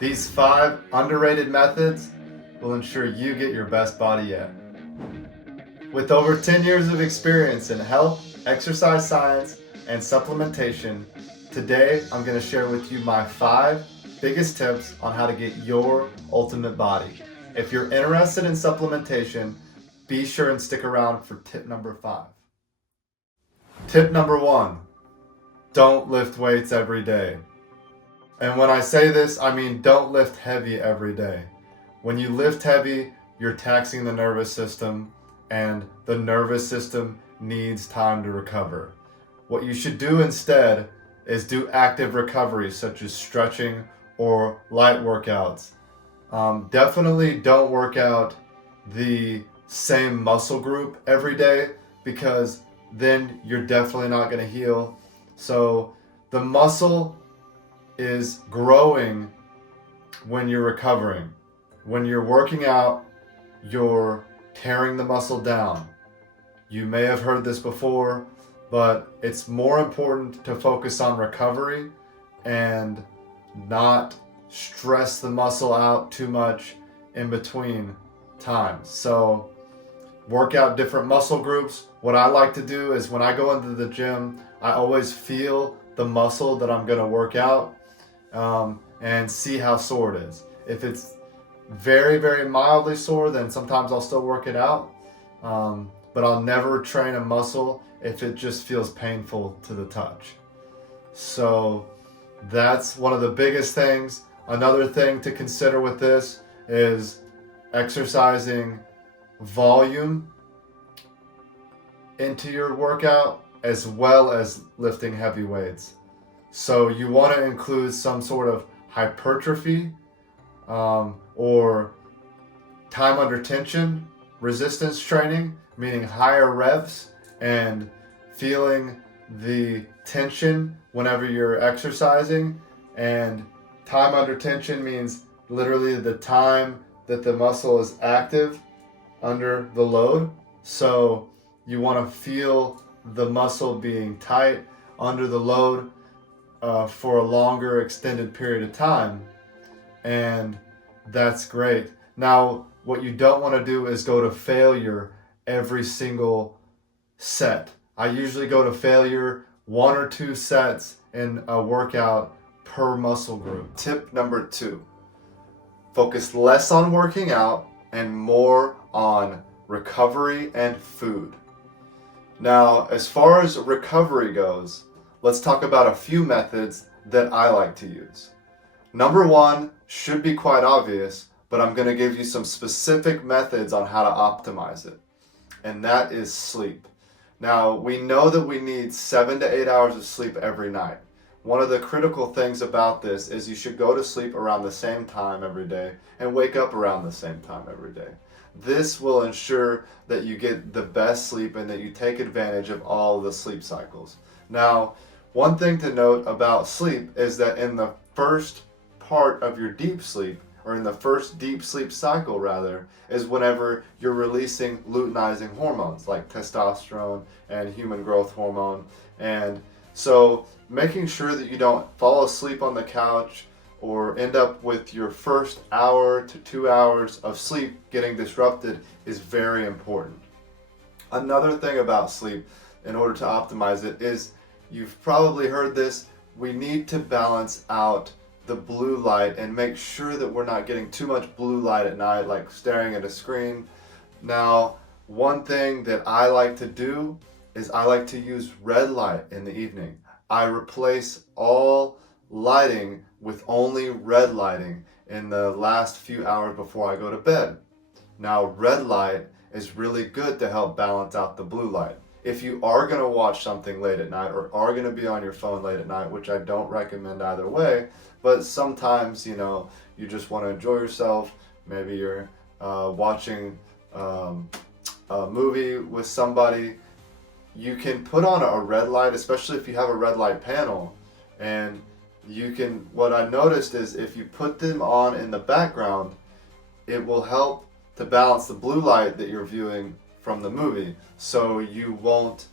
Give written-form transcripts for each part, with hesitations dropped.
These 5 underrated methods will ensure you get your best body yet. With over 10 years of experience in health, exercise science, and supplementation, today I'm going to share with you my 5 biggest tips on how to get your ultimate body. If you're interested in supplementation, be sure and stick around for tip number 5. Tip number 1, don't lift weights every day. And when I say this, I mean don't lift heavy every day. When you lift heavy, you're taxing the nervous system, and the nervous system needs time to recover. What you should do instead is do active recovery, such as stretching or light workouts. Definitely don't work out the same muscle group every day, because then you're definitely not going to heal. So the muscle is growing when you're recovering. When you're working out, you're tearing the muscle down. You may have heard this before, but it's more important to focus on recovery and not stress the muscle out too much in between times. So work out different muscle groups. What I like to do is when I go into the gym, I always feel the muscle that I'm going to work out and see how sore it is. If it's very, very mildly sore, then sometimes I'll still work it out. But I'll never train a muscle if it just feels painful to the touch. So that's one of the biggest things. Another thing to consider with this is exercising volume into your workout as well as lifting heavy weights. So you want to include some sort of hypertrophy or time under tension resistance training, meaning higher revs and feeling the tension whenever you're exercising. And time under tension means literally the time that the muscle is active under the load. So you want to feel the muscle being tight under the load for a longer extended period of time, and that's great. Now, what you don't want to do is go to failure every single set. I usually go to failure 1 or 2 sets in a workout per muscle group. Tip number 2, focus less on working out and more on recovery and food. Now, as far as recovery goes, let's talk about a few methods that I like to use. Number 1 should be quite obvious, but I'm going to give you some specific methods on how to optimize it, and that is sleep. Now, we know that we need 7 to 8 hours of sleep every night. One of the critical things about this is you should go to sleep around the same time every day and wake up around the same time every day. This will ensure that you get the best sleep and that you take advantage of all the sleep cycles. Now, one thing to note about sleep is that in the first part of your deep sleep, or in the first deep sleep cycle rather, is whenever you're releasing luteinizing hormones like testosterone and human growth hormone. And so making sure that you don't fall asleep on the couch or end up with your first hour to 2 hours of sleep getting disrupted is very important. Another thing about sleep, in order to optimize it, is you've probably heard this, we need to balance out the blue light and make sure that we're not getting too much blue light at night, like staring at a screen. Now, one thing that I like to do is I like to use red light in the evening. I replace all lighting with only red lighting in the last few hours before I go to bed. Now, red light is really good to help balance out the blue light. If you are going to watch something late at night or are going to be on your phone late at night, which I don't recommend either way, but sometimes, you just want to enjoy yourself. Maybe you're watching a movie with somebody. You can put on a red light, especially if you have a red light panel, and what I noticed is if you put them on in the background, it will help to balance the blue light that you're viewing from the movie, so you won't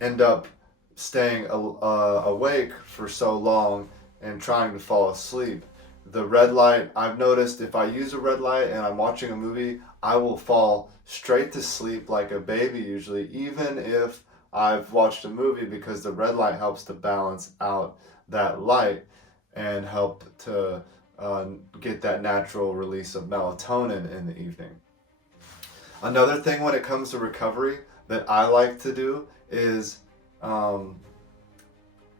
end up staying awake for so long and trying to fall asleep. the red light, I've noticed if I use a red light and I'm watching a movie, I will fall straight to sleep like a baby usually, even if I've watched a movie, because the red light helps to balance out that light and help to get that natural release of melatonin in the evening. Another thing when it comes to recovery that I like to do is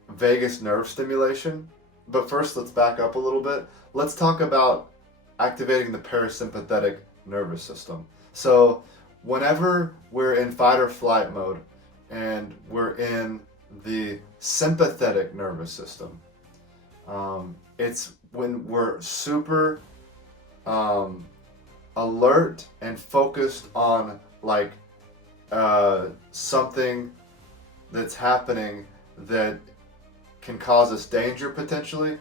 vagus nerve stimulation. But first, let's back up a little bit. Let's talk about activating the parasympathetic nervous system. So whenever we're in fight or flight mode and we're in the sympathetic nervous system, it's when we're super alert and focused on like something that's happening that can cause us danger potentially.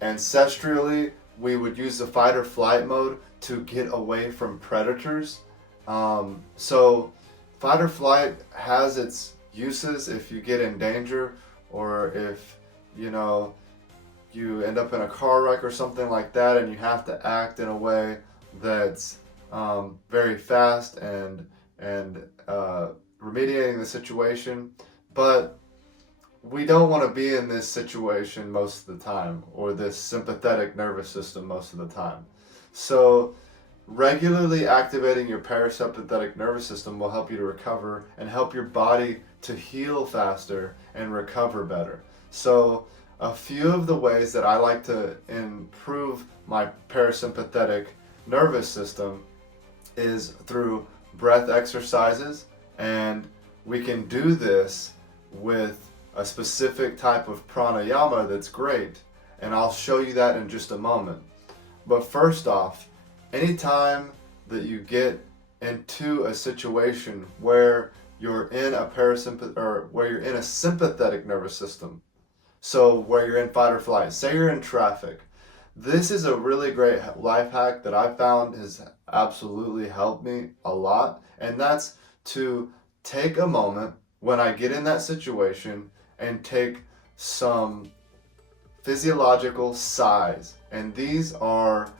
Ancestrally, we would use the fight or flight mode to get away from predators. So fight or flight has its uses if you get in danger, or if you end up in a car wreck or something like that and you have to act in a way that's very fast and remediating the situation. But we don't want to be in this situation most of the time, or this sympathetic nervous system most of the time. So regularly activating your parasympathetic nervous system will help you to recover and help your body to heal faster and recover better. So a few of the ways that I like to improve my parasympathetic nervous system is through breath exercises, and we can do this with a specific type of pranayama that's great, and I'll show you that in just a moment. But first off, anytime that you get into a situation where you're in a sympathetic nervous system, so where you're in fight or flight, say you're in traffic, this is a really great life hack that I found has absolutely helped me a lot, and that's to take a moment when I get in that situation and take some physiological sighs. And these are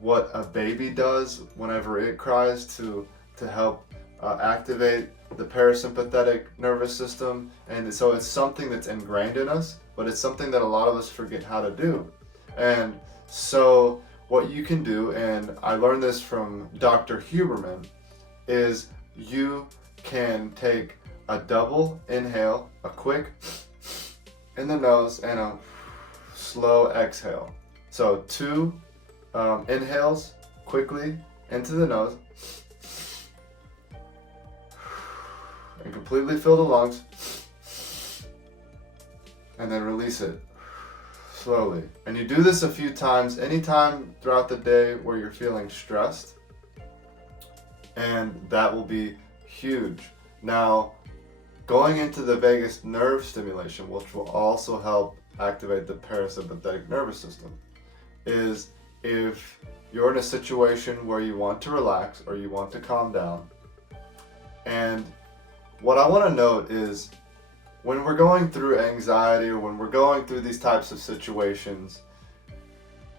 what a baby does whenever it cries to help activate the parasympathetic nervous system. And so it's something that's ingrained in us, but it's something that a lot of us forget how to do. And so what you can do, and I learned this from Dr. Huberman, is you can take a double inhale, a quick in the nose, and a slow exhale. So 2 inhales quickly into the nose and completely fill the lungs, and then release it slowly. And you do this a few times, anytime throughout the day where you're feeling stressed, and that will be huge. Now, going into the vagus nerve stimulation, which will also help activate the parasympathetic nervous system, is if you're in a situation where you want to relax or you want to calm down. And what I want to note is, when we're going through anxiety or when we're going through these types of situations,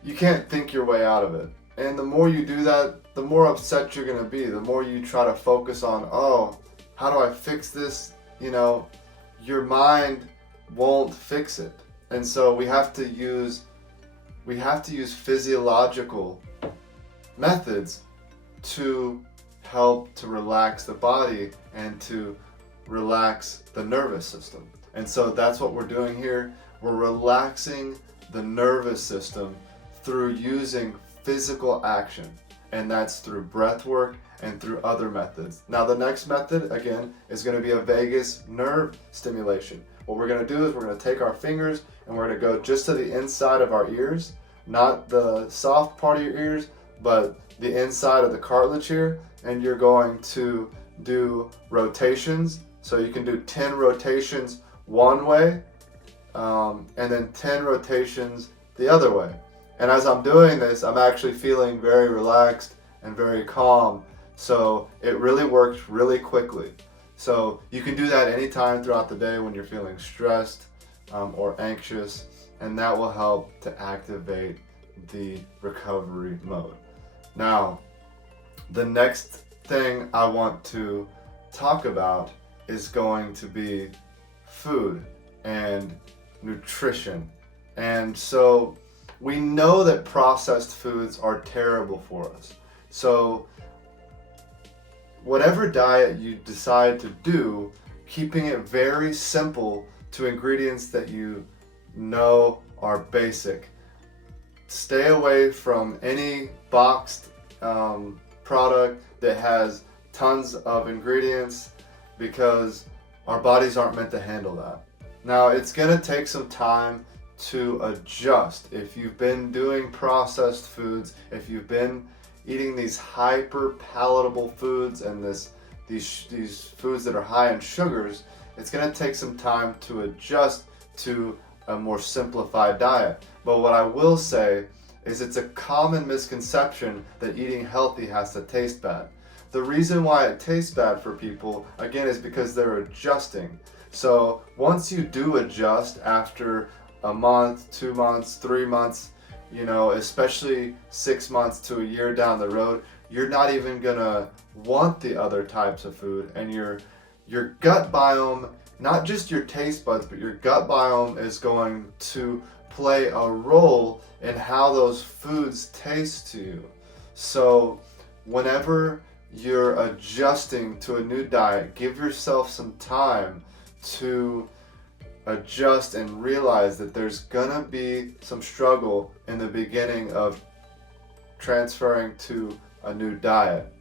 you can't think your way out of it. And the more you do that, the more upset you're going to be. The more you try to focus on, oh, how do I fix this? Your mind won't fix it. And so we have to use physiological methods to help to relax the body and to relax the nervous system. And so that's what we're doing here. We're relaxing the nervous system through using physical action, and that's through breath work and through other methods. Now the next method, again, is going to be a vagus nerve stimulation. What we're going to do is we're going to take our fingers and we're going to go just to the inside of our ears, not the soft part of your ears, but the inside of the cartilage here, and you're going to do rotations. So you can do 10 rotations one way, and then 10 rotations the other way. And as I'm doing this, I'm actually feeling very relaxed and very calm. So it really works really quickly. So you can do that anytime throughout the day when you're feeling stressed, or anxious, and that will help to activate the recovery mode. Now, the next thing I want to talk about is going to be food and nutrition. And so we know that processed foods are terrible for us. So whatever diet you decide to do, keeping it very simple to ingredients that you know are basic. Stay away from any boxed product that has tons of ingredients, because our bodies aren't meant to handle that. Now, it's gonna take some time to adjust. If you've been doing processed foods, if you've been eating these hyper palatable foods and these foods that are high in sugars, it's gonna take some time to adjust to a more simplified diet. But what I will say is it's a common misconception that eating healthy has to taste bad. The reason why it tastes bad for people, again, is because they're adjusting. So once you do adjust after a month, 2 months, 3 months, especially 6 months to a year down the road, you're not even gonna want the other types of food, and your gut biome, not just your taste buds, but your gut biome is going to play a role in how those foods taste to you. So whenever you're adjusting to a new diet, give yourself some time to adjust and realize that there's gonna be some struggle in the beginning of transferring to a new diet.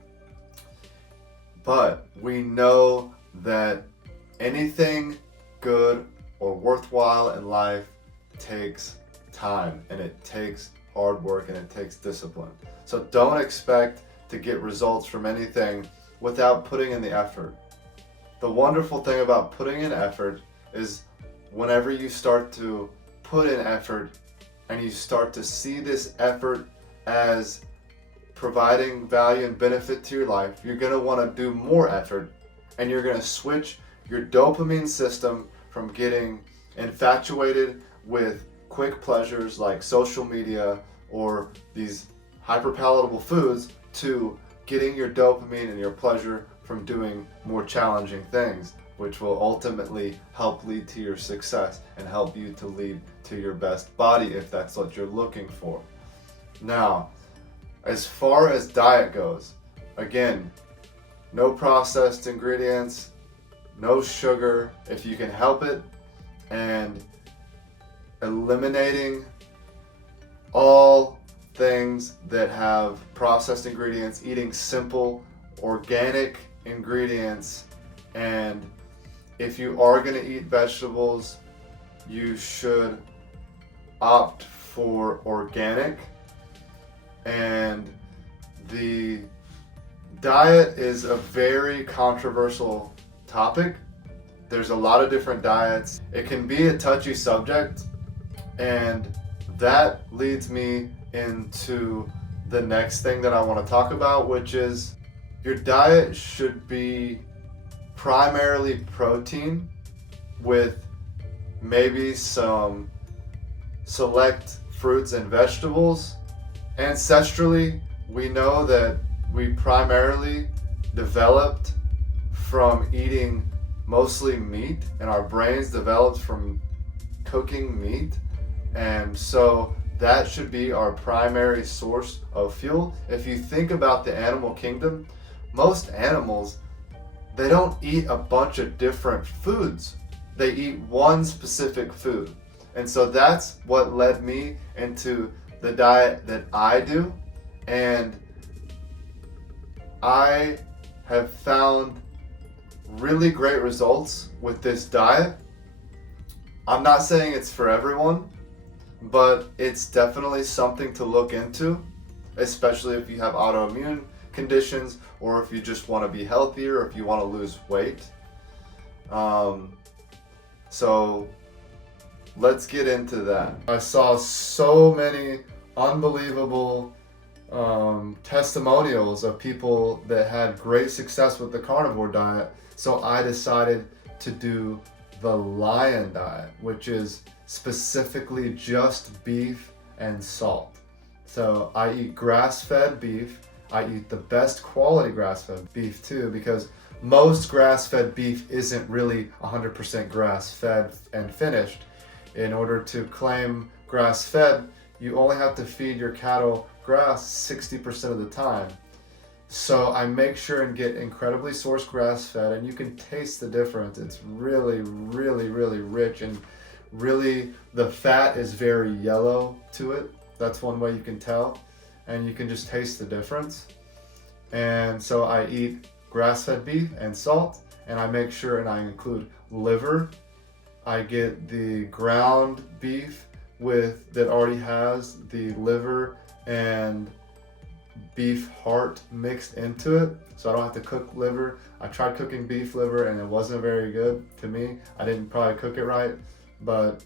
But we know that anything good or worthwhile in life takes time, and it takes hard work, and it takes discipline. So don't expect to get results from anything without putting in the effort. The wonderful thing about putting in effort is whenever you start to put in effort and you start to see this effort as providing value and benefit to your life, you're going to want to do more effort, and you're going to switch your dopamine system from getting infatuated with quick pleasures like social media or these hyperpalatable foods to getting your dopamine and your pleasure from doing more challenging things, which will ultimately help lead to your success and help you to lead to your best body if that's what you're looking for. Now, as far as diet goes, again, no processed ingredients, no sugar if you can help it, and eliminating all things that have processed ingredients, eating simple, organic ingredients. And if you are going to eat vegetables, you should opt for organic. And the diet is a very controversial topic. There's a lot of different diets. It can be a touchy subject, and that leads me into the next thing that I want to talk about, which is your diet should be primarily protein with maybe some select fruits and vegetables. Ancestrally, we know that we primarily developed from eating mostly meat, and our brains developed from cooking meat, and so that should be our primary source of fuel. If you think about the animal kingdom, most animals, they don't eat a bunch of different foods. They eat one specific food. And so that's what led me into the diet that I do. And I have found really great results with this diet. I'm not saying it's for everyone, but it's definitely something to look into, especially if you have autoimmune conditions, or if you just want to be healthier, or if you want to lose weight. So let's get into that. I saw so many unbelievable testimonials of people that had great success with the carnivore diet, so I decided to do the Lion diet, which is specifically just beef and salt. So I eat grass-fed beef. I eat the best quality grass-fed beef too, because most grass-fed beef isn't really 100% grass-fed and finished. In order to claim grass-fed, you only have to feed your cattle grass 60% of the time. So I make sure and get incredibly sourced grass-fed, and you can taste the difference. It's really, really, really rich, and really the fat is very yellow to it. That's one way you can tell, and you can just taste the difference. And so I eat grass-fed beef and salt, and I make sure and I include liver. I get the ground beef that already has the liver and beef heart mixed into it, so I don't have to cook liver. I tried cooking beef liver and it wasn't very good to me. I didn't probably cook it right, but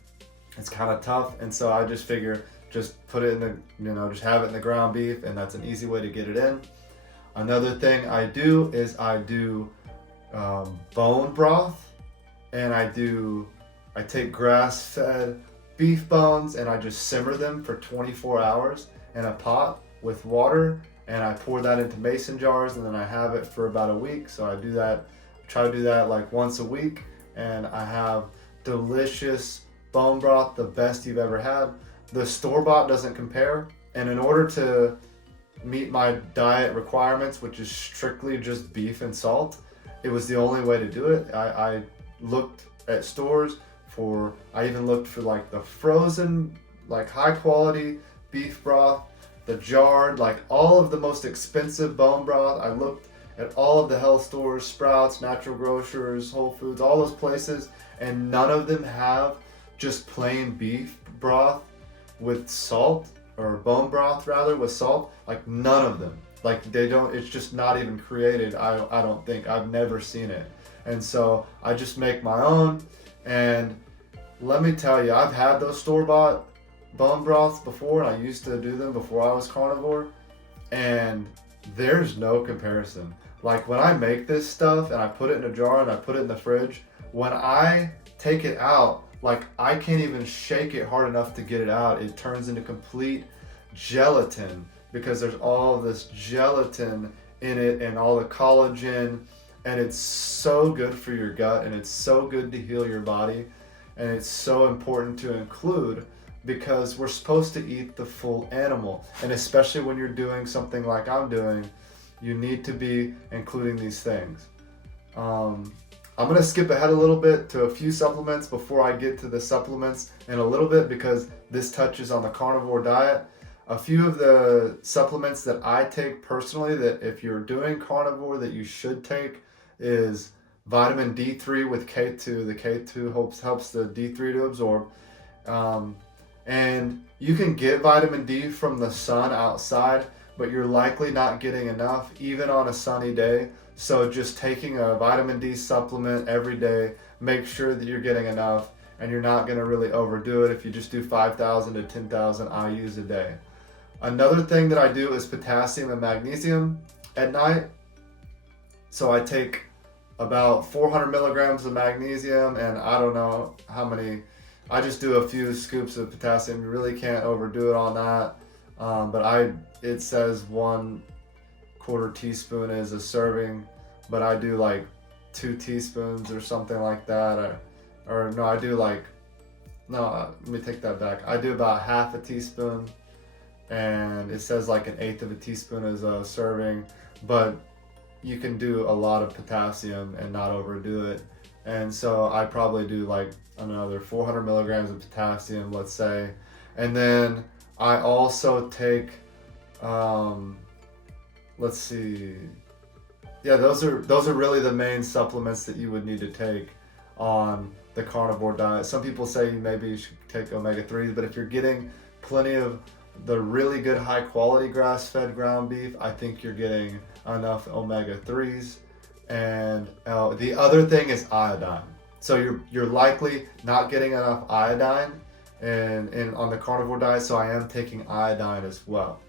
it's kind of tough, and so I just figure just put it in the, just have it in the ground beef, and that's an easy way to get it in. Another thing I do is I do bone broth, and I take grass-fed beef bones and I just simmer them for 24 hours in a pot with water, and I pour that into mason jars, and then I have it for about a week. So I try to do that like once a week, and I have delicious bone broth, the best you've ever had. The store-bought doesn't compare, and in order to meet my diet requirements, which is strictly just beef and salt, it was the only way to do it. I looked at stores I even looked for like the frozen, like high quality beef broth, the jarred, like all of the most expensive bone broth. I looked at all of the health stores, Sprouts, Natural Grocers, Whole Foods, all those places, and none of them have just plain beef broth with salt, or bone broth rather with salt. Like none of them. Like they don't, it's just not even created. I don't think, I've never seen it. And so I just make my own, and let me tell you, I've had those store-bought bone broths before, and I used to do them before I was carnivore, and there's no comparison. Like when I make this stuff and I put it in a jar and I put it in the fridge, when I take it out, like I can't even shake it hard enough to get it out. It turns into complete gelatin, because there's all of this gelatin in it and all the collagen, and it's so good for your gut, and it's so good to heal your body, and it's so important to include, because we're supposed to eat the full animal. And especially when you're doing something like I'm doing, you need to be including these things. I'm gonna skip ahead a little bit to a few supplements before I get to the supplements in a little bit, because this touches on the carnivore diet. A few of the supplements that I take personally, that if you're doing carnivore that you should take, is vitamin D3 with K2. The K2 helps the D3 to absorb. And you can get vitamin D from the sun outside, but you're likely not getting enough even on a sunny day. So just taking a vitamin D supplement every day, make sure that you're getting enough, and you're not going to really overdo it if you just do 5,000 to 10,000 IUs a day. Another thing that I do is potassium and magnesium at night. So I take about 400 milligrams of magnesium, and I don't know how many, I just do a few scoops of potassium. You really can't overdo it on that. But it says 1/4 teaspoon is a serving, but I do like 2 teaspoons or something like that. Let me take that back. I do about half a teaspoon, and it says like 1/8 of a teaspoon is a serving, but you can do a lot of potassium and not overdo it. And so I probably do like another 400 milligrams of potassium, let's say. And then I also take, let's see. Yeah, those are really the main supplements that you would need to take on the carnivore diet. Some people say maybe you should take omega-3s, but if you're getting plenty of the really good high quality grass-fed ground beef, I think you're getting enough omega-3s. And the other thing is iodine. So you're likely not getting enough iodine on the carnivore diet, so I am taking iodine as well.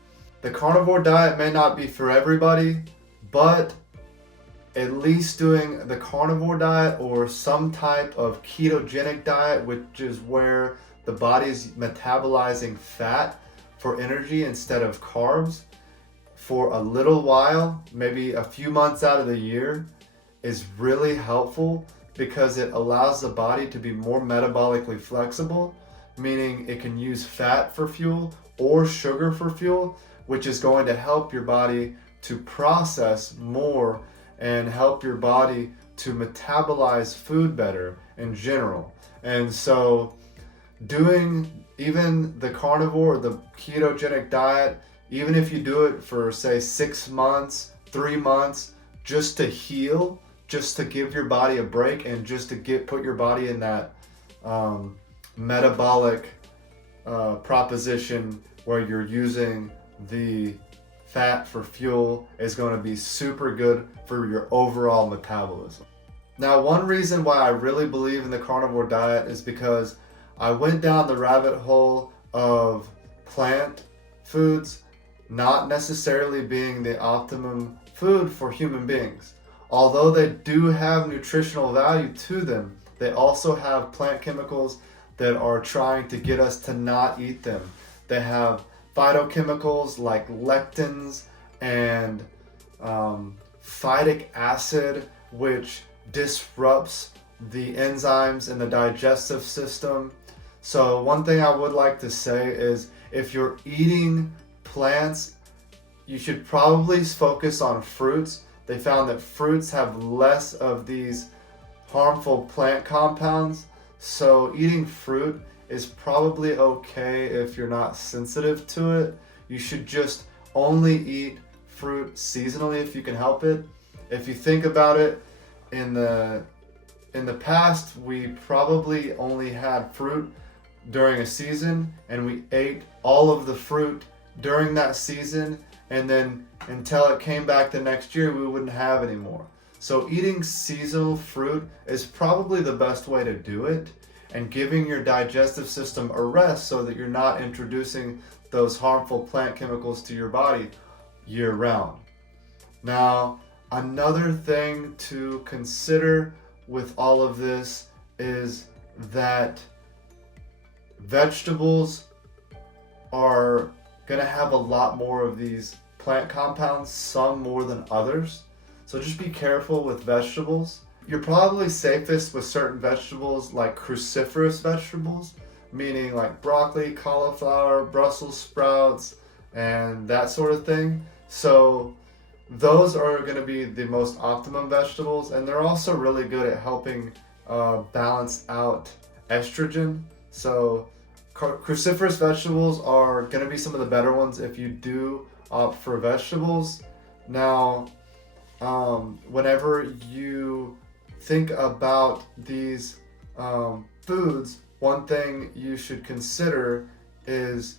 The carnivore diet may not be for everybody, but at least doing the carnivore diet or some type of ketogenic diet, which is where the body is metabolizing fat for energy instead of carbs for a little while, maybe a few months out of the year, is really helpful because it allows the body to be more metabolically flexible, meaning it can use fat for fuel or sugar for fuel, which is going to help your body to process more and help your body to metabolize food better in general. And so doing even the carnivore or the ketogenic diet, even if you do it for say 6 months, 3 months, just to heal, just to give your body a break and just to put your body in that metabolic proposition where you're using the fat for fuel, is going to be super good for your overall metabolism. Now, one reason why I really believe in the carnivore diet is because I went down the rabbit hole of plant foods not necessarily being the optimum food for human beings. Although they do have nutritional value to them, they also have plant chemicals that are trying to get us to not eat them. They have phytochemicals like lectins and phytic acid, which disrupts the enzymes in the digestive system. So one thing I would like to say is if you're eating plants, you should probably focus on fruits. They found that fruits have less of these harmful plant compounds. So eating fruit is probably okay if you're not sensitive to it. You should just only eat fruit seasonally if you can help it. If you think about it, in the past, we probably only had fruit during a season, and we ate all of the fruit during that season, and then until it came back the next year, we wouldn't have any more. So eating seasonal fruit is probably the best way to do it, and giving your digestive system a rest so that you're not introducing those harmful plant chemicals to your body year round. Now, another thing to consider with all of this is that vegetables are going to have a lot more of these plant compounds, some more than others. So just be careful with vegetables. You're probably safest with certain vegetables like cruciferous vegetables, meaning like broccoli, cauliflower, Brussels sprouts, and that sort of thing. So those are going to be the most optimum vegetables, and they're also really good at helping balance out estrogen. So cruciferous vegetables are going to be some of the better ones if you do opt for vegetables. Now, whenever you think about these foods, one thing you should consider is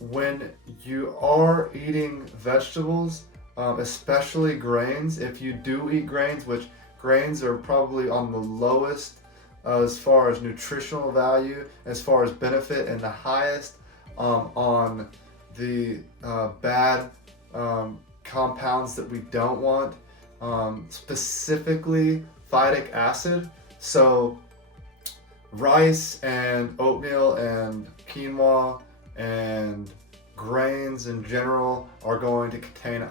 when you are eating vegetables, especially grains, if you do eat grains, which grains are probably on the lowest as far as nutritional value, as far as benefit, and the highest on the bad compounds that we don't want, specifically phytic acid. So rice and oatmeal and quinoa and grains in general are going to contain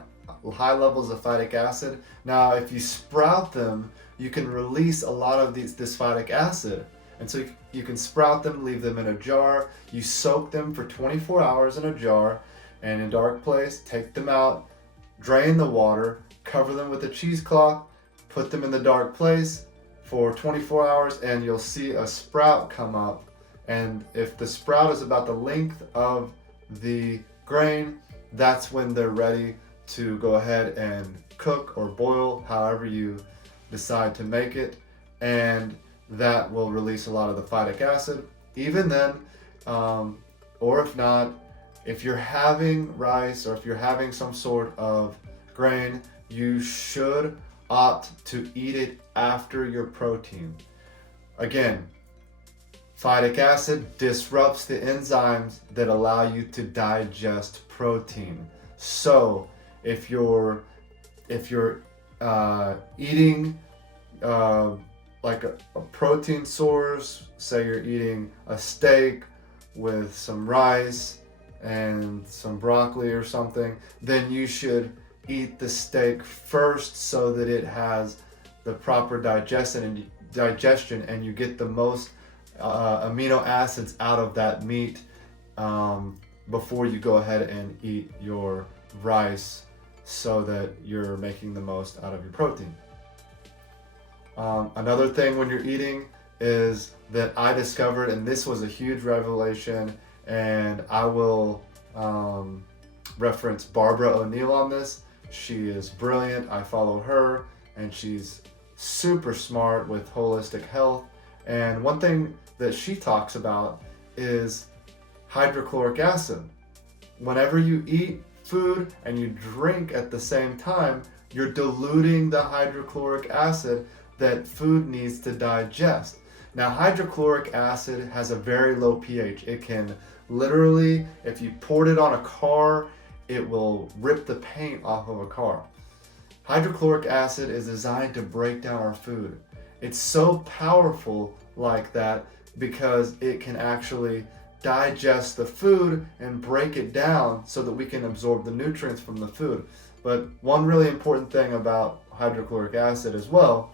high levels of phytic acid. Now, if you sprout them, you can release a lot of this phytic acid. And so you can sprout them, leave them in a jar. You soak them for 24 hours in a jar and in a dark place, take them out, drain the water, cover them with a cheesecloth, put them in the dark place for 24 hours, and you'll see a sprout come up. And if the sprout is about the length of the grain, that's when they're ready to go ahead and cook or boil, however you decide to make it, and that will release a lot of the phytic acid. Even then, or if not, if you're having rice or if you're having some sort of grain, you should opt to eat it after your protein. Again, phytic acid disrupts the enzymes that allow you to digest protein. So if you're eating like a protein source, say you're eating a steak with some rice and some broccoli or something, then you should eat the steak first so that it has the proper digestion and you get the most amino acids out of that meat before you go ahead and eat your rice, so that you're making the most out of your protein. Another thing when you're eating is that I discovered, and this was a huge revelation, and I will reference Barbara O'Neill on this. She is brilliant. I follow her, and she's super smart with holistic health. And one thing that she talks about is hydrochloric acid. Whenever you eat food and you drink at the same time, you're diluting the hydrochloric acid that food needs to digest. Now, hydrochloric acid has a very low pH. It can literally, if you poured it on a car, it will rip the paint off of a car. Hydrochloric acid is designed to break down our food. It's so powerful like that because it can actually digest the food and break it down so that we can absorb the nutrients from the food. But one really important thing about hydrochloric acid as well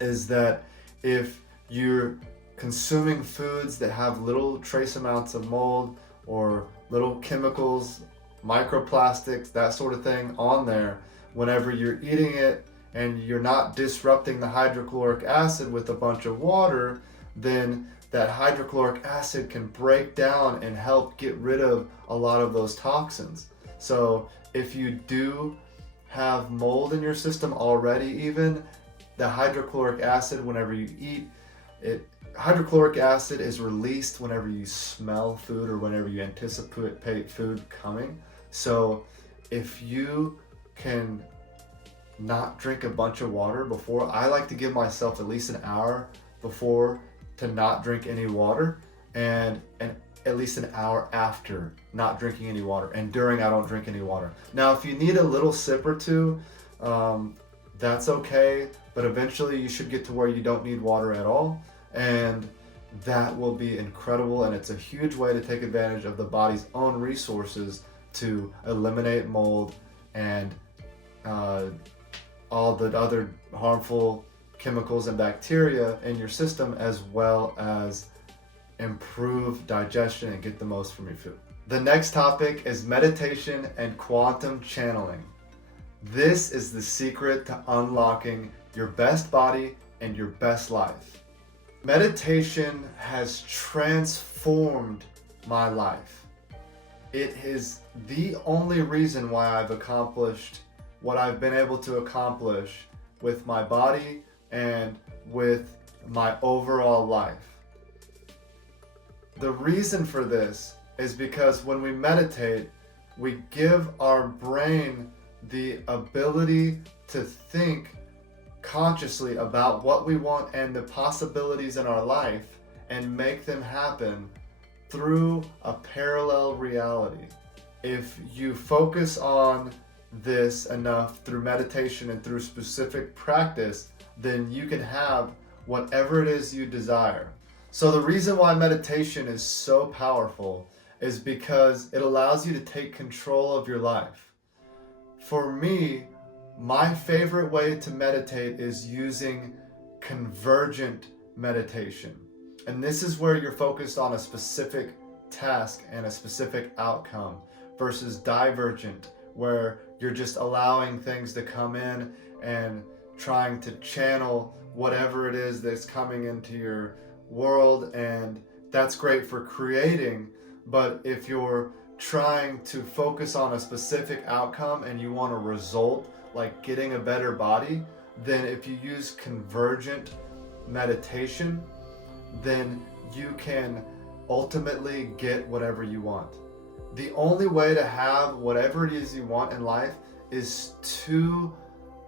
is that if you're consuming foods that have little trace amounts of mold or little chemicals, microplastics, that sort of thing on there, whenever you're eating it and you're not disrupting the hydrochloric acid with a bunch of water, then that hydrochloric acid can break down and help get rid of a lot of those toxins. So if you do have mold in your system already, even the hydrochloric acid, whenever you eat it, hydrochloric acid is released whenever you smell food or whenever you anticipate food coming. So if you can not drink a bunch of water before, I like to give myself at least an hour before to not drink any water, and at least an hour after not drinking any water, and during I don't drink any water. Now if you need a little sip or two, that's okay, but eventually you should get to where you don't need water at all, and that will be incredible. And it's a huge way to take advantage of the body's own resources to eliminate mold and all the other harmful chemicals and bacteria in your system, as well as improve digestion and get the most from your food. The next topic is meditation and quantum channeling. This is the secret to unlocking your best body and your best life. Meditation has transformed my life. It is the only reason why I've accomplished what I've been able to accomplish with my body and with my overall life. The reason for this is because when we meditate, we give our brain the ability to think consciously about what we want and the possibilities in our life and make them happen through a parallel reality. If you focus on this enough through meditation and through specific practice, then you can have whatever it is you desire. So the reason why meditation is so powerful is because it allows you to take control of your life. For me, my favorite way to meditate is using convergent meditation. And this is where you're focused on a specific task and a specific outcome, versus divergent, where you're just allowing things to come in and trying to channel whatever it is that's coming into your world. And that's great for creating, but if you're trying to focus on a specific outcome and you want a result like getting a better body, then if you use convergent meditation, then you can ultimately get whatever you want. The only way to have whatever it is you want in life is to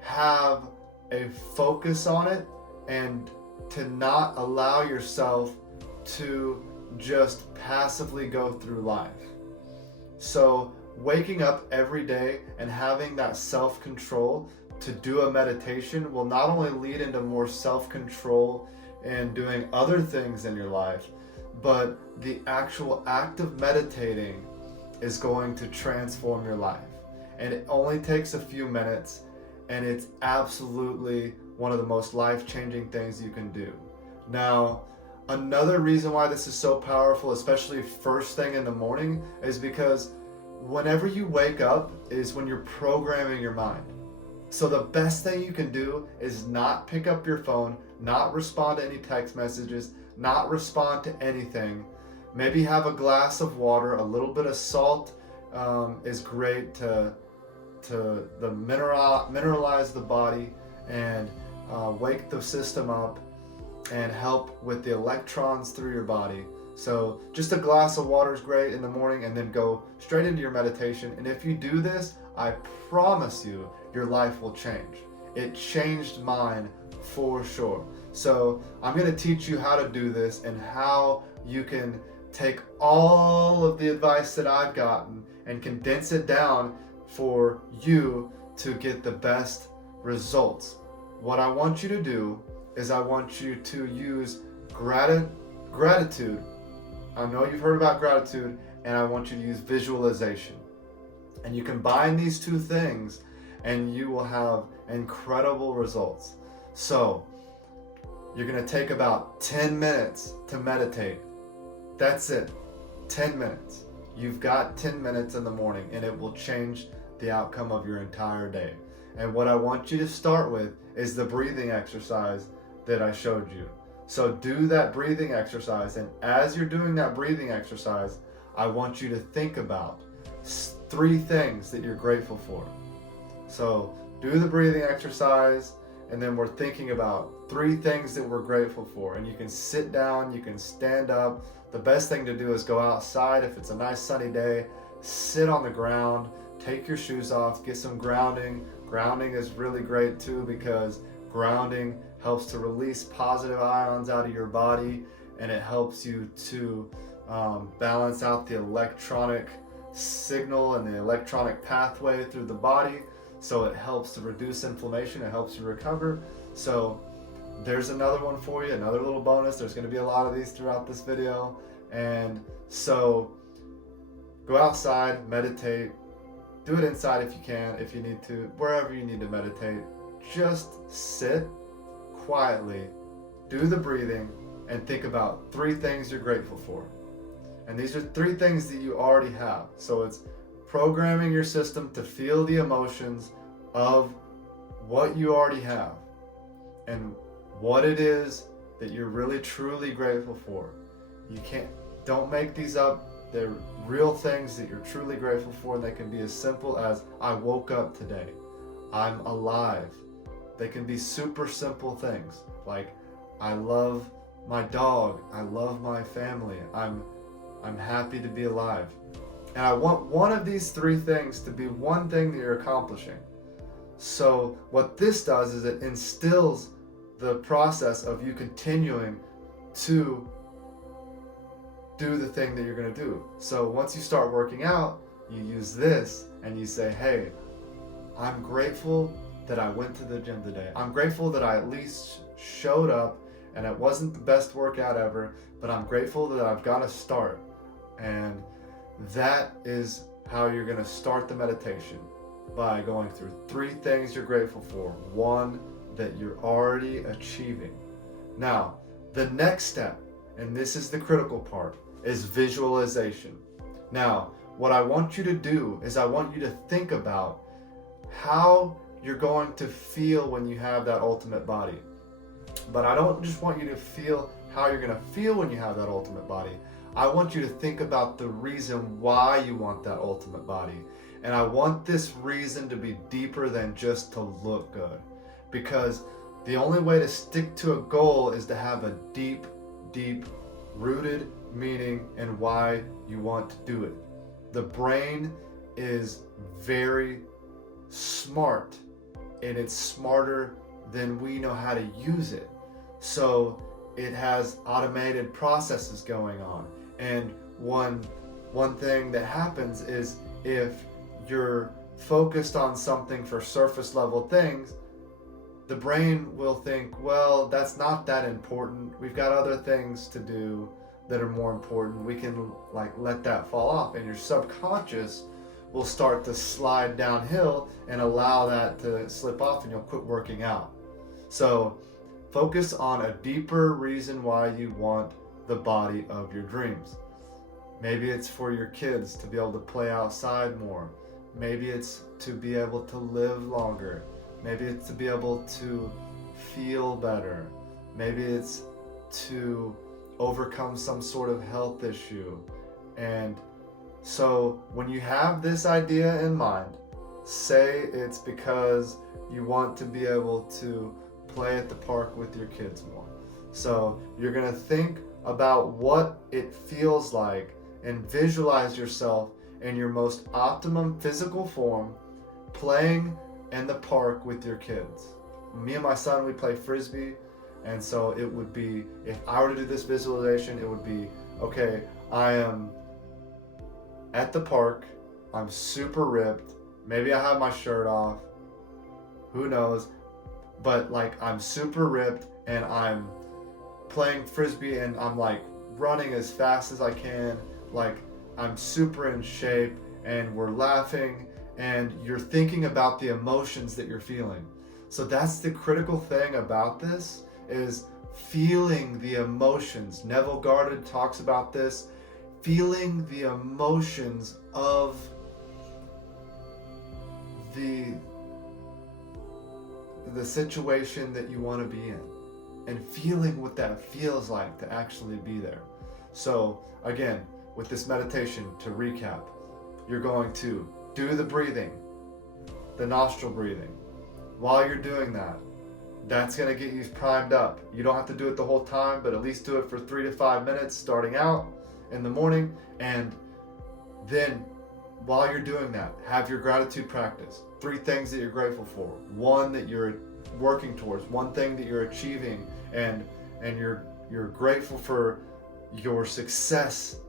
have a focus on it and to not allow yourself to just passively go through life. So waking up every day and having that self-control to do a meditation will not only lead into more self-control and doing other things in your life, but the actual act of meditating is going to transform your life. And it only takes a few minutes, and it's absolutely one of the most life-changing things you can do. Now, another reason why this is so powerful, especially first thing in the morning, is because whenever you wake up is when you're programming your mind. So the best thing you can do is not pick up your phone, not respond to any text messages, not respond to anything. Maybe have a glass of water, a little bit of salt is great to mineralize the body and wake the system up and help with the electrons through your body. So just a glass of water is great in the morning, and then go straight into your meditation. And if you do this, I promise you, your life will change. It changed mine for sure. So I'm going to teach you how to do this and how you can take all of the advice that I've gotten and condense it down for you to get the best results. What I want you to do is I want you to use gratitude. I know you've heard about gratitude, and I want you to use visualization. And you combine these two things and you will have incredible results. So you're going to take about 10 minutes to meditate. That's it. 10 minutes. You've got 10 minutes in the morning, and it will change the outcome of your entire day. And what I want you to start with is the breathing exercise that I showed you. So do that breathing exercise, and as you're doing that breathing exercise, I want you to think about 3 things that you're grateful for. So do the breathing exercise, and then we're thinking about 3 things that we're grateful for. And you can sit down, you can stand up. The best thing to do is go outside. If it's a nice sunny day, sit on the ground, take your shoes off, get some grounding. Grounding is really great too, because grounding helps to release positive ions out of your body, and it helps you to balance out the electronic signal and the electronic pathway through the body. So it helps to reduce inflammation, it helps you recover. So there's another one for you, another little bonus. There's going to be a lot of these throughout this video. And so go outside, meditate, do it inside if you can, if you need to, wherever you need to meditate. Just sit quietly, do the breathing, and think about 3 things you're grateful for. And these are 3 things that you already have. So it's programming your system to feel the emotions of what you already have and what it is that you're really truly grateful for. Don't make these up. They're real things that you're truly grateful for, and they can be as simple as, I woke up today, I'm alive. They can be super simple things like, I love my dog, I love my family, I'm happy to be alive. And I want one of these 3 things to be one thing that you're accomplishing. So what this does is it instills the process of you continuing to do the thing that you're going to do. So once you start working out, you use this and you say, hey, I'm grateful that I went to the gym today. I'm grateful that I at least showed up, and it wasn't the best workout ever, but I'm grateful that I've got to start. And that is how you're going to start the meditation, by going through 3 things you're grateful for, 1 that you're already achieving. Now, the next step, and this is the critical part, is visualization. Now, what I want you to do is I want you to think about how you're going to feel when you have that ultimate body. But I don't just want you to feel how you're going to feel when you have that ultimate body. I want you to think about the reason why you want that ultimate body. And I want this reason to be deeper than just to look good. Because the only way to stick to a goal is to have a deep, deep rooted meaning in why you want to do it. The brain is very smart, and it's smarter than we know how to use it. So it has automated processes going on. And one thing that happens is if you're focused on something for surface level things, the brain will think, well, that's not that important. We've got other things to do that are more important. We can like let that fall off, and your subconscious will start to slide downhill and allow that to slip off, and you'll quit working out. So focus on a deeper reason why you want the body of your dreams. Maybe it's for your kids to be able to play outside more. Maybe it's to be able to live longer. Maybe it's to be able to feel better. Maybe it's to overcome some sort of health issue. And so when you have this idea in mind, say it's because you want to be able to play at the park with your kids more. So you're going to think about what it feels like and visualize yourself in your most optimum physical form playing in the park with your kids. Me and my son, we play frisbee, and so it would be, if I were to do this visualization, it would be, okay, I am at the park, I'm super ripped, maybe I have my shirt off, who knows, but like I'm super ripped and I'm playing frisbee and I'm like running as fast as I can, like I'm super in shape, and we're laughing, and you're thinking about the emotions that you're feeling. So that's the critical thing about this, is feeling the emotions. Neville Goddard talks about this, feeling the emotions of the situation that you want to be in, and feeling what that feels like to actually be there. So again, with this meditation, to recap, you're going to do the breathing, the nostril breathing. While you're doing that, that's going to get you primed up. You don't have to do it the whole time, but at least do it for 3 to 5 minutes starting out in the morning. And then while you're doing that, have your gratitude practice. 3 things that you're grateful for. 1 that you're working towards. 1 thing that you're achieving, and you're grateful for your success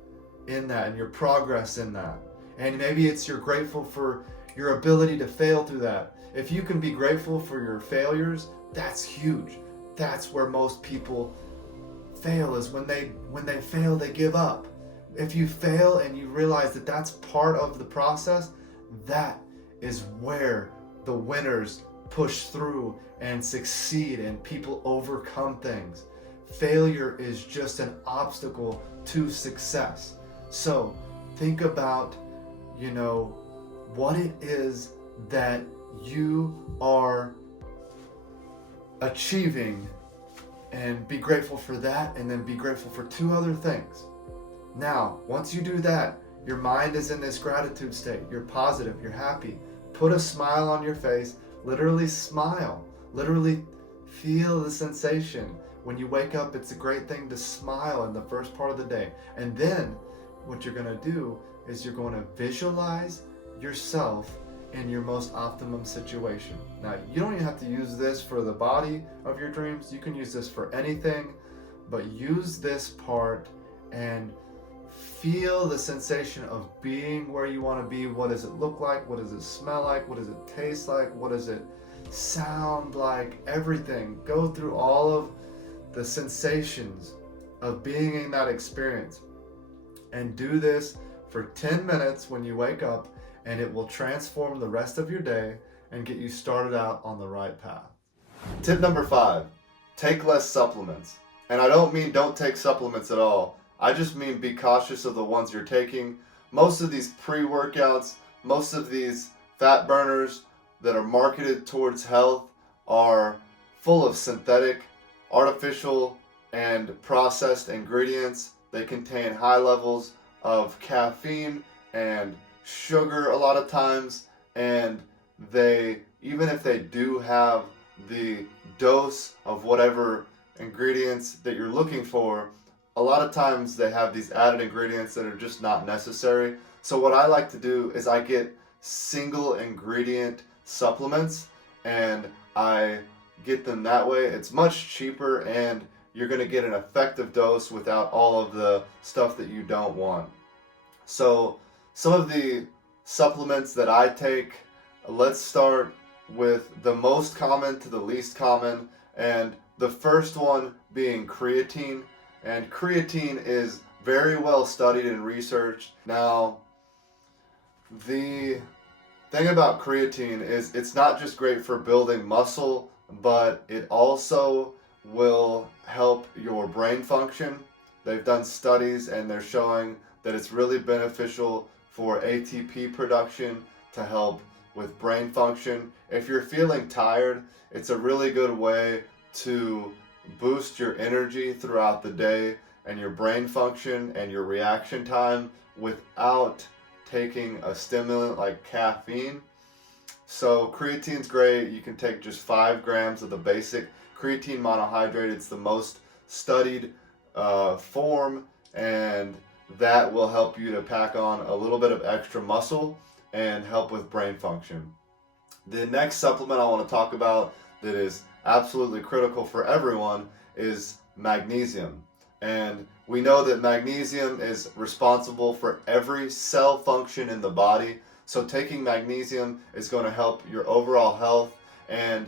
in that and your progress in that. And maybe it's you're grateful for your ability to fail through that. If you can be grateful for your failures, that's huge. That's where most people fail, is when they fail, they give up. If you fail and you realize that that's part of the process, that is where the winners push through and succeed, and people overcome things. Failure is just an obstacle to success. So think about, what it is that you are achieving, and be grateful for that, and then be grateful for 2 other things. Now, once you do that, your mind is in this gratitude state. You're positive, you're happy. Put a smile on your face. Literally smile. Literally feel the sensation. When you wake up, it's a great thing to smile in the first part of the day. And then what you're going to do is you're going to visualize yourself in your most optimum situation. Now, you don't even have to use this for the body of your dreams. You can use this for anything, but use this part and feel the sensation of being where you want to be. What does it look like? What does it smell like? What does it taste like? What does it sound like? Everything. Go through all of the sensations of being in that experience, and do this for 10 minutes when you wake up, and it will transform the rest of your day and get you started out on the right path. Tip number 5, take less supplements. And I don't mean don't take supplements at all. I just mean be cautious of the ones you're taking. Most of these pre-workouts, most of these fat burners that are marketed towards health are full of synthetic, artificial, and processed ingredients. They contain high levels of caffeine and sugar a lot of times, and they, even if they do have the dose of whatever ingredients that you're looking for, a lot of times they have these added ingredients that are just not necessary. So what I like to do is I get single ingredient supplements, and I get them that way. It's much cheaper, and you're going to get an effective dose without all of the stuff that you don't want. So some of the supplements that I take, let's start with the most common to the least common, and the first one being creatine. And creatine is very well studied and researched. Now, the thing about creatine is it's not just great for building muscle, but it also will help your brain function. They've done studies and they're showing that it's really beneficial for ATP production to help with brain function. If you're feeling tired, it's a really good way to boost your energy throughout the day and your brain function and your reaction time without taking a stimulant like caffeine. So creatine's great. You can take just 5 grams of the basic creatine monohydrate. It's the most studied form, and that will help you to pack on a little bit of extra muscle and help with brain function. The next supplement I want to talk about that is absolutely critical for everyone is magnesium. And we know that magnesium is responsible for every cell function in the body. So taking magnesium is going to help your overall health, and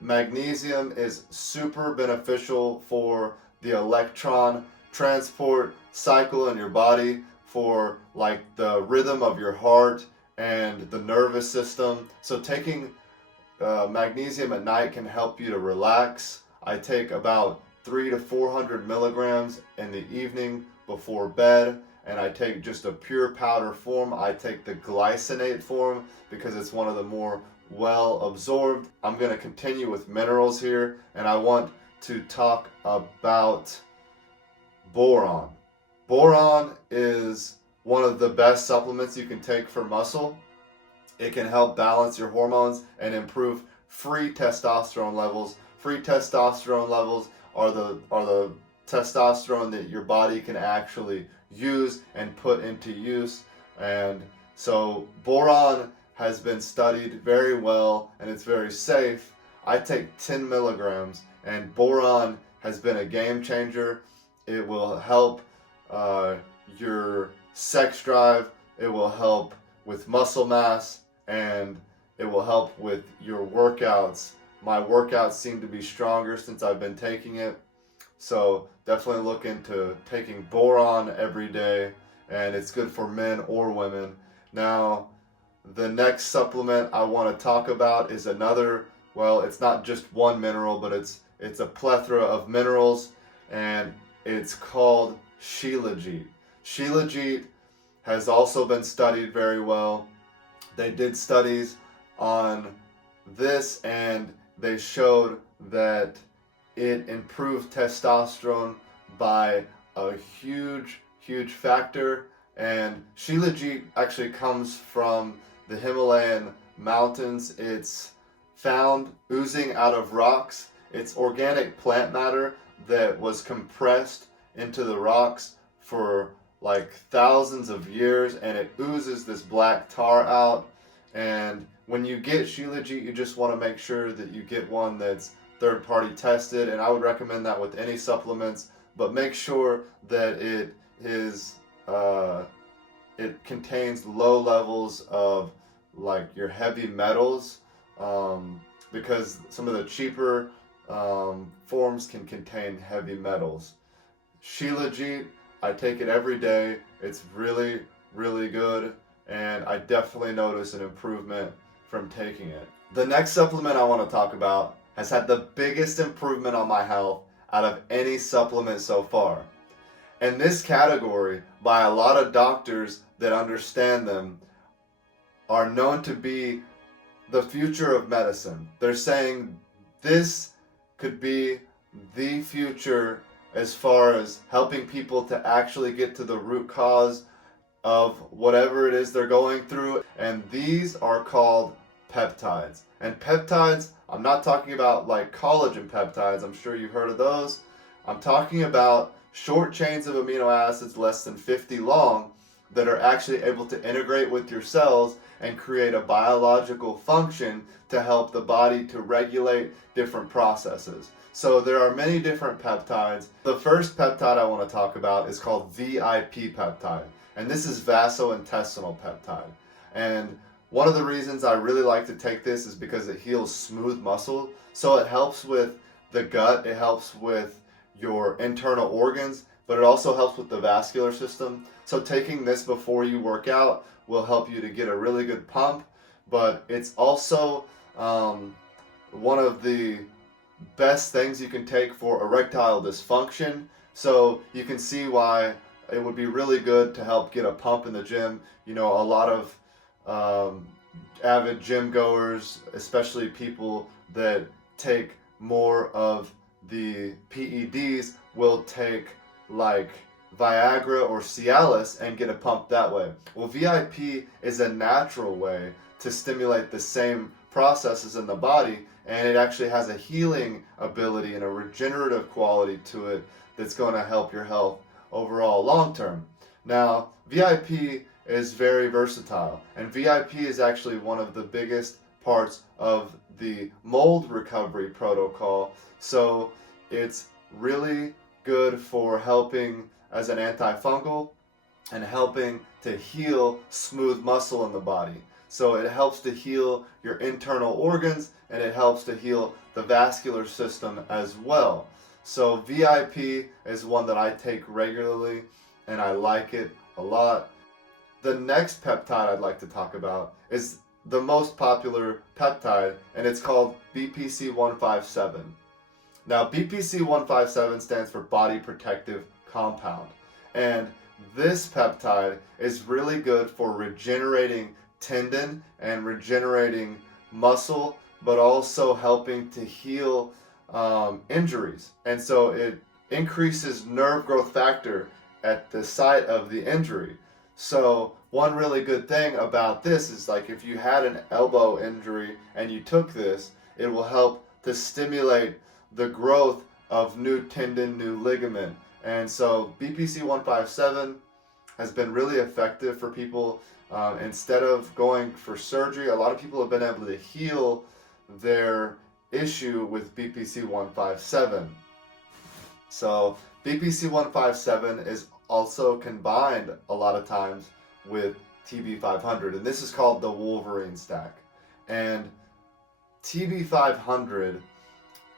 magnesium is super beneficial for the electron transport cycle in your body, for like the rhythm of your heart and the nervous system. So taking magnesium at night can help you to relax. I take about 300 to 400 milligrams in the evening before bed, and I take just a pure powder form. I take the glycinate form because it's one of the more well absorbed. I'm going to continue with minerals here, and I want to talk about boron. Boron is one of the best supplements you can take for muscle. It can help balance your hormones and improve free testosterone levels. Free testosterone levels are the testosterone that your body can actually use and put into use. And so boron has been studied very well and it's very safe. I take 10 milligrams, and boron has been a game changer. It will help your sex drive, it will help with muscle mass, and it will help with your workouts. My workouts seem to be stronger since I've been taking it. So definitely look into taking boron every day, and it's good for men or women. Now, the next supplement I want to talk about is another, well, it's not just one mineral, but it's a plethora of minerals, and it's called Shilajit. Shilajit has also been studied very well. They did studies on this, and they showed that it improved testosterone by a huge factor. And Shilajit actually comes from the Himalayan mountains. It's found oozing out of rocks. It's organic plant matter that was compressed into the rocks for like thousands of years, and it oozes this black tar out. And when you get Shilajit, you just want to make sure that you get one that's third-party tested, and I would recommend that with any supplements, but make sure that it contains low levels of like your heavy metals, because some of the cheaper forms can contain heavy metals. Shilajit, I take it every day. It's really good, and I definitely notice an improvement from taking it. The next supplement I want to talk about has had the biggest improvement on my health out of any supplement so far. And this category, by a lot of doctors that understand them, are known to be the future of medicine. They're saying this could be the future as far as helping people to actually get to the root cause of whatever it is they're going through. And these are called peptides. And peptides, I'm not talking about like collagen peptides. I'm sure you've heard of those. I'm talking about short chains of amino acids less than 50 long that are actually able to integrate with your cells and create a biological function to help the body to regulate different processes. So there are many different peptides. The first peptide I want to talk about is called VIP peptide, and this is vasointestinal peptide. And one of the reasons I really like to take this is because it heals smooth muscle. So it helps with the gut, it helps with your internal organs, but it also helps with the vascular system. So taking this before you work out will help you to get a really good pump, but it's also one of the best things you can take for erectile dysfunction. So you can see why it would be really good to help get a pump in the gym. You know, a lot of avid gym goers, especially people that take more of the PEDs, will take like Viagra or Cialis and get a pump that way. Well, VIP is a natural way to stimulate the same processes in the body, and it actually has a healing ability and a regenerative quality to it that's going to help your health overall long term. Now, VIP is very versatile, and VIP is actually one of the biggest parts of the mold recovery protocol. So it's really good for helping as an antifungal and helping to heal smooth muscle in the body. So it helps to heal your internal organs, and it helps to heal the vascular system as well. So VIP is one that I take regularly, and I like it a lot. The next peptide I'd like to talk about is the most popular peptide, and it's called BPC 157. Now, BPC 157 stands for Body Protective Compound, and this peptide is really good for regenerating tendon and regenerating muscle, but also helping to heal injuries. And so it increases nerve growth factor at the site of the injury. So one really good thing about this is, like, if you had an elbow injury and you took this, it will help to stimulate the growth of new tendon, new ligament. And so BPC 157 has been really effective for people. Instead of going for surgery, a lot of people have been able to heal their issue with BPC 157. So BPC 157 is also combined a lot of times with TB500, and this is called the Wolverine stack. And TB500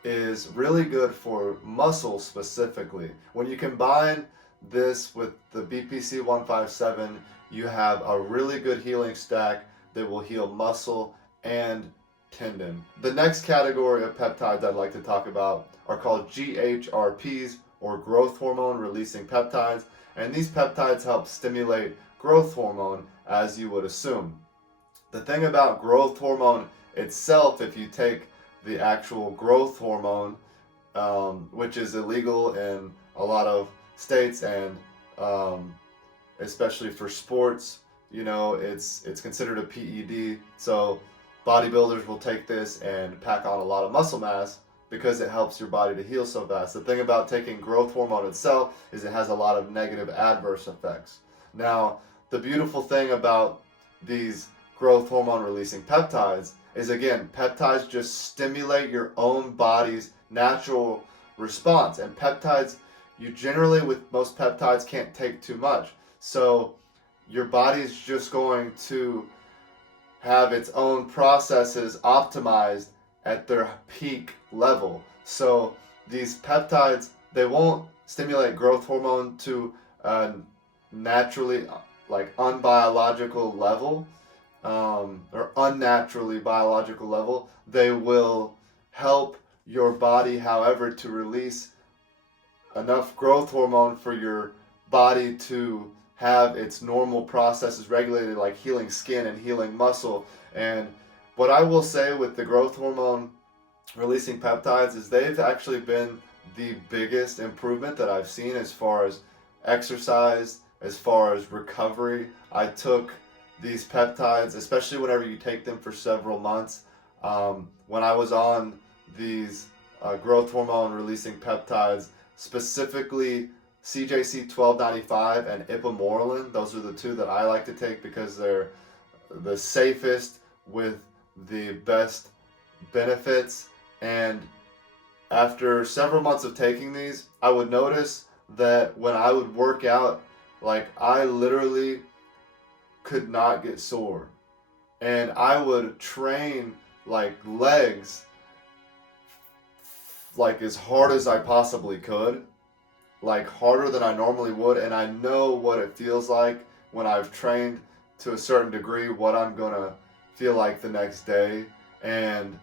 is really good for muscle specifically. When you combine this with the BPC 157, you have a really good healing stack that will heal muscle and tendon. The next category of peptides I'd like to talk about are called GHRPs, or growth hormone releasing peptides, and these peptides help stimulate growth hormone, as you would assume. The thing about growth hormone itself, if you take the actual growth hormone, which is illegal in a lot of states, and especially for sports, you know, it's considered a PED. So bodybuilders will take this and pack on a lot of muscle mass because it helps your body to heal so fast. The thing about taking growth hormone itself is it has a lot of negative adverse effects. Now, the beautiful thing about these growth hormone releasing peptides is, again, peptides just stimulate your own body's natural response. And peptides, you generally, with most peptides, can't take too much. So your body's just going to have its own processes optimized at their peak level. So these peptides, they won't stimulate growth hormone to a naturally, like, unbiological level, or unnaturally biological level. They will help your body, however, to release enough growth hormone for your body to have its normal processes regulated, like healing skin and healing muscle. And what I will say with the growth hormone releasing peptides is they've actually been the biggest improvement that I've seen as far as exercise, as far as recovery. I took these peptides, especially whenever you take them for several months. When I was on these growth hormone releasing peptides, specifically CJC 1295 and ipamorelin, those are the two that I like to take because they're the safest with the best benefits. And after several months of taking these, I would notice that when I would work out, like, I literally could not get sore. and I would train like legs like as hard as I possibly could, like harder than I normally would, and I know what it feels like when I've trained to a certain degree, what I'm gonna feel like the next day. And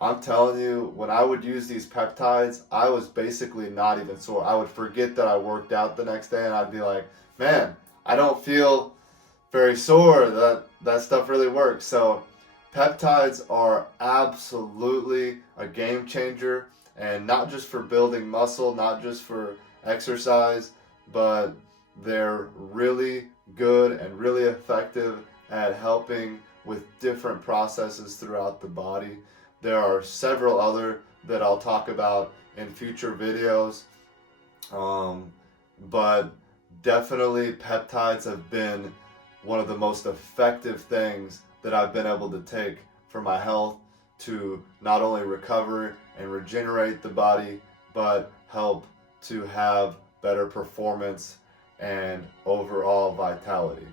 I'm telling you, when I would use these peptides, I was basically not even sore. I would forget that I worked out the next day, and I'd be like, man, I don't feel very sore. That stuff really works. So peptides are absolutely a game changer, and not just for building muscle, not just for exercise, but they're really good and really effective at helping with different processes throughout the body. There are several other that I'll talk about in future videos, but definitely peptides have been one of the most effective things that I've been able to take for my health to not only recover and regenerate the body, but help to have better performance and overall vitality.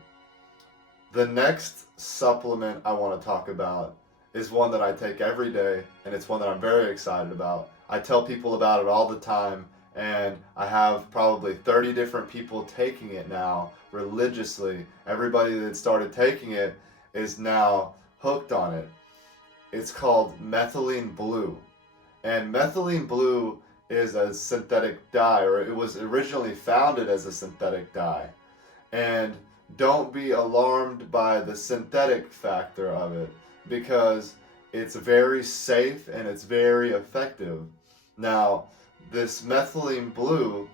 The next supplement I want to talk about is one that I take every day, and it's one that I'm very excited about. I tell people about it all the time, and I have probably 30 different people taking it now religiously. Everybody that started taking it is now hooked on it. It's called methylene blue. And methylene blue is a synthetic dye, or it was originally founded as a synthetic dye. And don't be alarmed by the synthetic factor of it, because it's very safe and it's very effective. Now, this methylene blue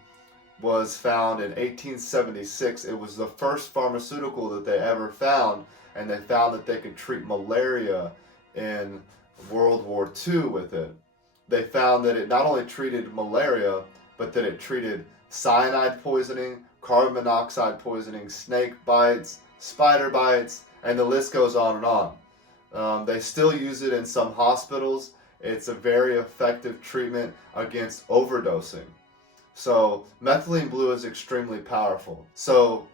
was found in 1876. It was the first pharmaceutical that they ever found, and they found that they could treat malaria in World War II with it. They found that it not only treated malaria, but that it treated cyanide poisoning, carbon monoxide poisoning, snake bites, spider bites, and the list goes on and on. They still use it in some hospitals. It's a very effective treatment against overdosing. So methylene blue is extremely powerful. So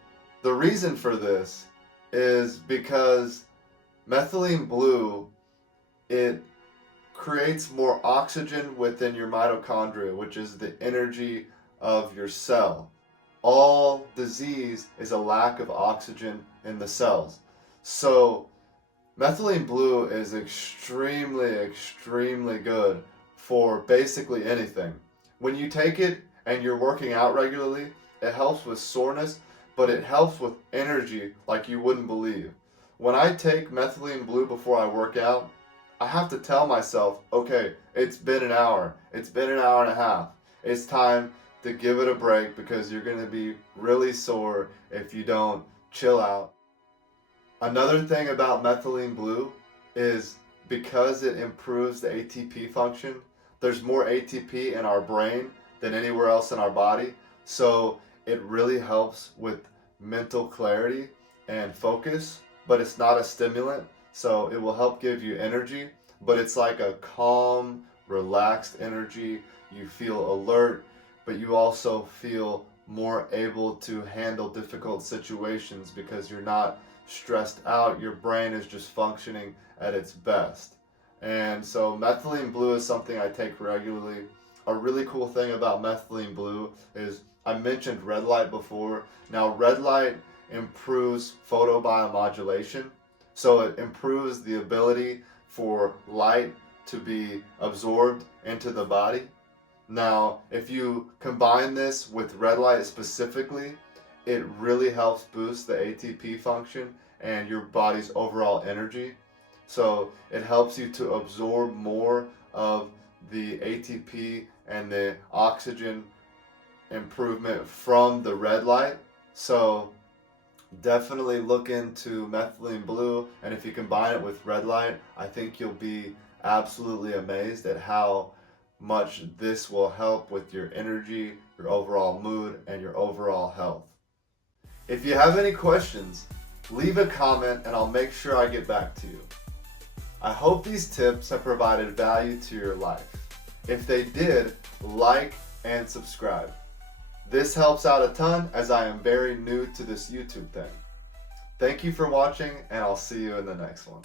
the reason for this is because methylene blue, it creates more oxygen within your mitochondria, which is the energy of your cell. All disease is a lack of oxygen in the cells. So methylene blue is extremely, extremely good for basically anything. When you take it and you're working out regularly, it helps with soreness, but it helps with energy like you wouldn't believe. When I take methylene blue before I work out, I have to tell myself, okay, it's been an hour. It's been an hour and a half. It's time to give it a break, because you're going to be really sore if you don't chill out. Another thing about methylene blue is because it improves the ATP function, there's more ATP in our brain than anywhere else in our body. So it really helps with mental clarity and focus, but it's not a stimulant. So it will help give you energy, but it's like a calm, relaxed energy. You feel alert, but you also feel more able to handle difficult situations because you're not stressed out. Your brain is just functioning at its best. And so methylene blue is something I take regularly. A really cool thing about methylene blue is, I mentioned red light before. Now red light improves photobiomodulation. So it improves the ability for light to be absorbed into the body. Now, if you combine this with red light specifically, it really helps boost the ATP function and your body's overall energy. So it helps you to absorb more of the ATP and the oxygen improvement from the red light. So definitely look into methylene blue, and if you combine it with red light, I think you'll be absolutely amazed at how much this will help with your energy, your overall mood, and your overall health. If you have any questions, leave a comment and I'll make sure I get back to you. I hope these tips have provided value to your life. If they did, like and subscribe. This helps out a ton, as I am very new to this YouTube thing. Thank you for watching, and I'll see you in the next one.